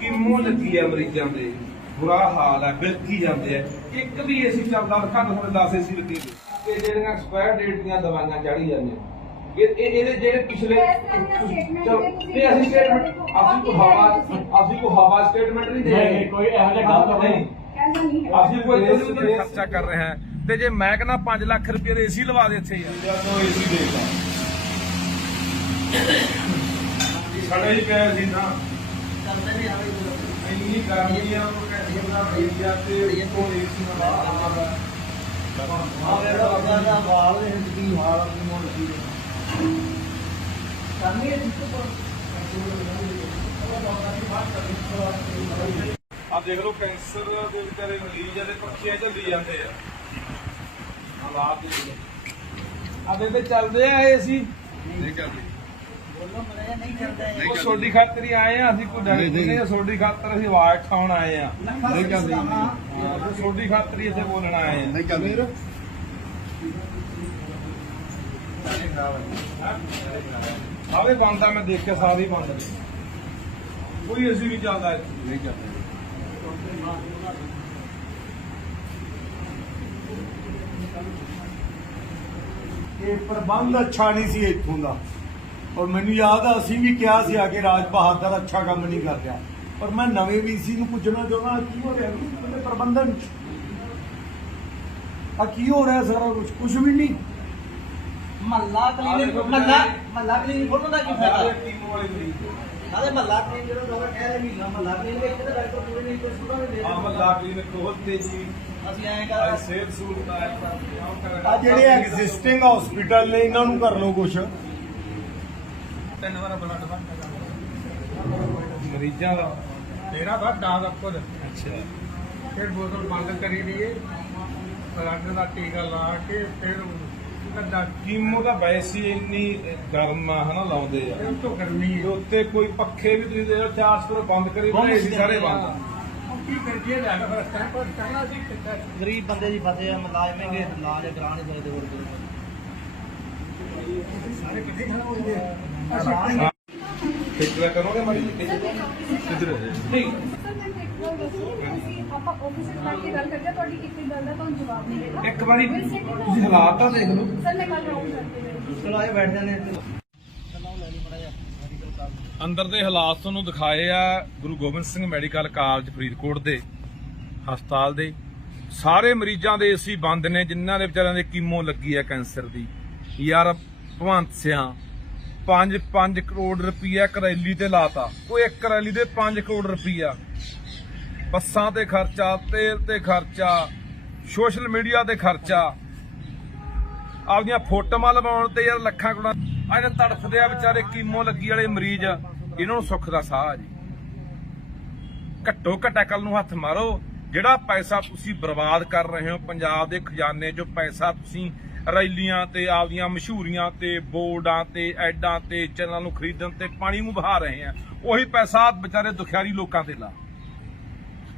ਕਿੰਮੋ ਲੱਗੀ ਆ ਮਰੀਜ਼ਾਂ ਦੇ ਬੁਰਾ ਹਾਲ ਹੈ ਬਿਲਕੀ ਜਾਂਦੇ ਆ। ਇੱਕ ਵੀ ਏਸੀ ਚੱਲਦਾ ਘੱਟ ਹੋਵੇ 10 ਏਸੀ ਲੱਗੇ। ਇਹ ਜਿਹੜੀਆਂ ਐਕਸਪਾਇਰ ਡੇਟ ਦੀਆਂ ਦਵਾਈਆਂ ਚੜੀ ਜਾਂਦੀਆਂ। ਇਹ ਇਹ ਇਹਦੇ ਜਿਹੜੇ ਪਿਛਲੇ ਇਹ ਅਸੀਂ ਸਟੇਟਮੈਂਟ ਅਸੀਂ ਕੋ ਹਵਾ ਅਸੀਂ ਕੋ ਹਵਾ ਸਟੇਟਮੈਂਟ ਨਹੀਂ ਦੇ ਰਹੇ। ਕੋਈ ਇਹੋ ਜਿਹਾ ਗੱਲ ਨਹੀਂ। ਅਸੀਂ ਕੋਈ ਖਰਚਾ ਕਰ ਰਹੇ ਹਾਂ। ਤੇ ਜੇ ਮੈਂ ਕਹਿੰਦਾ 5 ਲੱਖ ਰੁਪਏ ਦੇ ਏਸੀ ਲਵਾ ਦੇ ਇੱਥੇ ਯਾਰ ਜਦੋਂ ਏਸੀ ਦੇਗਾ ਸਾਡੇ ਹੀ ਪਿਆ ਸੀ ਨਾ ਇੰਨੀ ਗਰਮੀ ਆ ਉਹ ਕਹਿੰਦੇ ਤੇ ਨਾ ਆਉਂਦਾ ਦੇਖ ਲਓ ਕੈਂਸਰ ਦੇ ਵਿਚਾਰੇ ਮਰੀਜ਼ ਆ ਤੇ ਪੱਖੀਆਂ ਝੱਲੀ ਜਾਂਦੇ ਆ। ਹਾਲਾਤ ਦੇਖ ਲਓ। ਆ ਦੇ ਚੱਲਦੇ ਆ ਏਸੀ ਨਹੀਂ ਚੱਲਦੇ ਉਹ ਸੋਡੀ ਖਾਤਰ ਹੀ ਆਏ ਆ ਅਸੀਂ ਕੋਈ ਡਰ ਨਹੀਂ ਆ ਸੋਡੀ ਖਾਤਰ ਅਸੀਂ ਆਵਾਜ਼ ਠਾਉਣ ਆਏ ਆ। ਨਹੀਂ ਚੱਲਦੀ ਹਾਂ, ਸੋਡੀ ਖਾਤਰ ਹੀ ਇੱਥੇ ਬੋਲਣ ਆਏ ਆ। ਨਹੀਂ ਚੱਲਦੀ ਸਾਰੇ ਬੰਦ ਆ ਮੈਂ ਦੇਖ ਕੇ ਸਾਰੇ ਬੰਦ ਨੇ। ਕੋਈ ਨਹੀਂ ਚੱਲਦਾ ਇੱਥੇ। ਨਹੀਂ ਚੱਲਦੀ ਇਹ ਪ੍ਰਬੰਧ ਅੱਛਾ ਨਹੀਂ ਸੀ ਇੱਥੋਂ ਦਾ। ਔਰ ਮੈਨੂੰ ਯਾਦ ਆ ਅਸੀਂ ਵੀ ਕਿਹਾ ਸੀ ਆ ਕੇ ਰਾਜ ਬਹਾਦਰ ਅੱਛਾ ਕੰਮ ਨਹੀਂ ਕਰ ਰਿਹਾ। ਪਰ ਮੈਂ ਨਵੇਂ ਵੀਸੀ ਨੂੰ ਪੁੱਛਣਾ ਚਾਹੁੰਦਾ ਕੀ ਹੋ ਰਿਹਾ? ਵੀ ਉਹਦੇ ਪ੍ਰਬੰਧਨ ਆ ਕੀ ਹੋ ਰਿਹਾ ਸਾਰਾ ਕੁਝ ਕੁਝ ਵੀ ਨਹੀਂ। ਮਹੱਲਾ ਕਲੀਨਿਕ ਮਹੱਲਾ ਮਹੱਲਾ ਕਲੀਨਿਕ ਖੋਲਣ ਦਾ ਕੀ ਫਾਇਦਾ? ਟੀਮ ਵਾਲੇ ਮਰੀਜ਼ ਨਾਲੇ ਮਹੱਲਾ ਕਲੀਨਿਕ ਜਿਹੜਾ ਡਾਕਟਰ ਕਹਿ ਰਹੇ ਮਹੀਨਾ ਮਹੱਲਾ ਕਲੀਨਿਕ ਇੱਥੇ ਤਾਂ ਡਾਕਟਰ ਪੂਰੇ ਨਹੀਂ ਕੋਈ ਸੁਣਾ ਨਹੀਂ ਦੇ ਆ ਮੱਲਾ ਕਲੀਨਿਕ ਖੋਲਤੇ ਜੀ ਅਸੀਂ ਐਂ ਕਰ ਸਿਹਤ ਸਹੂਲਤਾਂ ਹੈ ਆ ਜਿਹੜੇ ਐਗਜ਼ਿਸਟਿੰਗ ਹਸਪੀਟਲ ਨੇ ਇਹਨਾਂ ਨੂੰ ਕਰ ਲਓ ਕੁਝ ਤਿੰਨ ਵਾਰ ਬਲੱਡ ਮਰੀਜ਼ਾਂ ਦਾ? ਤੇਰਾ ਬਾਤ ਦਾਦ ਆਪਕੋ ਅੱਛਾ। ਫਿਰ ਬੋਤਲ ਬੰਦ ਕਰੀ ਲਈਏ। ਬਲੱਡ ਦਾ ਟੀਕਾ ਲਾ ਕੇ ਫਿਰ ਕੱਢਾ ਕੀਮੋ ਦਾ ਵੈਸੇ ਹੀ ਇੰਨੀ ਗਰਮ ਆ ਹਨਾ ਲਾਉਂਦੇ ਆ। ਫਿਰ ਤੋਂ ਕਰਨੀ ਤੇ ਹੈ ਉੱਤੇ ਕੋਈ ਪੱਖੇ ਵੀ ਤੁਸੀਂ ਦੇਖੋ ਚਾਰਜ ਕਰੋ ਬੰਦ ਕਰੀ ਬਣਾਏ ਸੀ ਸਾਰੇ ਬੰਦ ਆ। ਹੁਣ ਕੀ ਕਰੀਏ ਲੈ ਕੇ ਫਿਰ ਸਟੈਂਪ ਪਰ ਕਰਨਾ ਸੀ ਕਿੱਥੇ? ਗਰੀਬ ਬੰਦੇ ਦੀ ਫਸੇ ਆ ਮੁਲਾਜ਼ਮ ਹੈਗੇ ਇਲਾਜ ਕਰਾ ਨਹੀਂ ਸਕਦੇ ਹੋਰ ਕੋਈ। ਸਾਰੇ ਕਿੱਥੇ ਖੜਾ ਹੋ ਗਏ ਹਾਂ। ਇੱਕ ਵਾਰੀ ਤੁਸੀਂ ਹਾਲਾਤ ਤਾਂ ਦੇਖ ਲਓ ਚਲੋ ਆਏ ਬੈਠ ਜਾਂਦੇ ਅੰਦਰ ਦੇ ਹਾਲਾਤ ਤੁਹਾਨੂੰ ਦਿਖਾਏ ਆ, ਗੁਰੂ ਗੋਬਿੰਦ ਸਿੰਘ ਮੈਡੀਕਲ ਕਾਲਜ ਫਰੀਦਕੋਟ ਦੇ ਹਸਪਤਾਲ ਦੇ ਸਾਰੇ ਮਰੀਜ਼ਾਂ ਦੇ ਏਸੀ ਬੰਦ ਨੇ, ਜਿਨ੍ਹਾਂ ਦੇ ਵਿਚਾਰਿਆਂ ਦੇ ਕੀਮੋ ਲੱਗੀ ਹੈ ਕੈਂਸਰ ਦੀ ਯਾਰ ਭਵੰਤ ਸਿਆਂ 5 5 ਕਰੋੜ ਰੁਪਈਆ ਕਰੈਲੀ ਤੇ ਲਾਤਾ। ਉਹ ਇੱਕ ਕਰੈਲੀ ਦੇ 5 ਕਰੋੜ ਰੁਪਈਆ। ਬੱਸਾਂ ਤੇ ਖਰਚਾ, ਤੇਲ ਤੇ ਖਰਚਾ, ਸੋਸ਼ਲ ਮੀਡੀਆ ਤੇ ਖਰਚਾ। ਆਪਦੀਆਂ ਫੋਟੋਆਂ ਲਵਾਉਣ ਤੇ ਯਾਰ ਲੱਖਾਂ ਕਰੋੜਾਂ। ਆ ਤੜਫਦੇ ਆ ਵਿਚਾਰੇ ਕੀਮੋ ਲੱਗੀ ਵਾਲੇ ਮਰੀਜ਼। ਇਹਨਾਂ ਨੂੰ ਸੁੱਖ ਦਾ ਸਾਹ ਆ ਜੀ। ਘੱਟੋ ਘੱਟ ਅਕਲ ਨੂੰ ਹੱਥ ਮਾਰੋ। ਜਿਹੜਾ ਪੈਸਾ ਤੁਸੀਂ ਬਰਬਾਦ ਕਰ ਰਹੇ ਹੋ ਪੰਜਾਬ ਦੇ ਖਜ਼ਾਨੇ 'ਚੋਂ, ਪੈਸਾ ਤੁਸੀਂ ਰੈਲੀਆਂ ਤੇ ਆਪਦੀਆਂ ਮਸ਼ਹੂਰੀਆਂ ਤੇ ਬੋਰਡਾਂ ਤੇ ਐਡਾਂ ਤੇ ਚੈਨਲਾਂ ਨੂੰ ਖਰੀਦਣ ਤੇ ਪਾਣੀ ਨੂੰ ਬਹਾ ਰਹੇ ਆ। ਉਹੀ ਪੈਸਾ ਵਿਚਾਰੇ ਦੁਖਿਆਰੀ ਲੋਕਾਂ ਤੇ ਲਾ।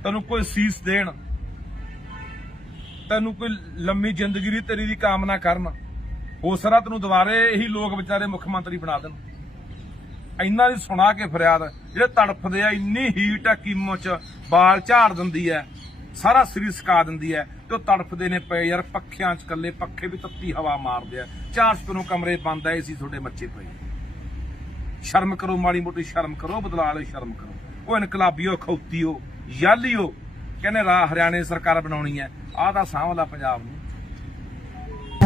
ਤੈਨੂੰ ਕੋਈ ਸੀਸ ਦੇਣ, ਤੈਨੂੰ ਕੋਈ ਲੰਮੀ ਜ਼ਿੰਦਗੀ ਦੀ ਤੇਰੀ ਦੀ ਕਾਮਨਾ ਕਰਨ, ਹੋ ਸਕਦਾ ਤੈਨੂੰ ਦੁਬਾਰੇ ਇਹੀ ਲੋਕ ਵਿਚਾਰੇ ਮੁੱਖ ਮੰਤਰੀ ਬਣਾ ਦੇਣ। ਇੰਨਾ ਦੀ ਸੁਣਾ ਕੇ ਫਰਿਆਦ, ਜਿਹੜੇ ਤੜਫਦੇ ਆ, ਇੰਨੀ ਹੀਟ ਆ, ਕੀਮੋ ਚ ਬਾਲ ਝਾੜ ਦਿੰਦੀ ਐ ਸਾਰਾ ਸਰੀਰ ਸਕਾ ਦਿੰਦੀ ਐ ਤੇ ਉਹ ਤੜਫਦੇ ਨੇ ਪਏ ਯਾਰ, ਪੱਖਿਆਂ ਚ ਕੱਲੇ ਪੱਖੇ ਵੀ ਤੱਤੀ ਹਵਾ ਮਾਰਦੇ ਆ। ਚਾਰ ਸਪਨੋਂ ਕਮਰੇ ਬੰਦ ਆਏ ਸੀ ਤੁਹਾਡੇ ਮੱਚੇ ਪਏ ਸ਼ਰਮ ਕਰੋ, ਮਾੜੀ ਮੋਟੀ ਸ਼ਰਮ ਕਰੋ ਬਦਲਾ ਲਓ ਸ਼ਰਮ ਕਰੋ। ਉਹ ਇਨਕਲਾਬੀਓ ਖੌਤੀਓ ਯਾਲੀਓ ਕਹਿੰਦੇ ਰਾ ਹਰਿਆਣੇ ਸਰਕਾਰ ਬਣਾਉਣੀ ਹੈ। ਆਹ ਤਾਂ ਸਾਂਭਲਾ ਪੰਜਾਬ ਨੂੰ।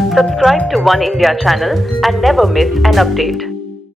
Subscribe to One India channel and never miss an update.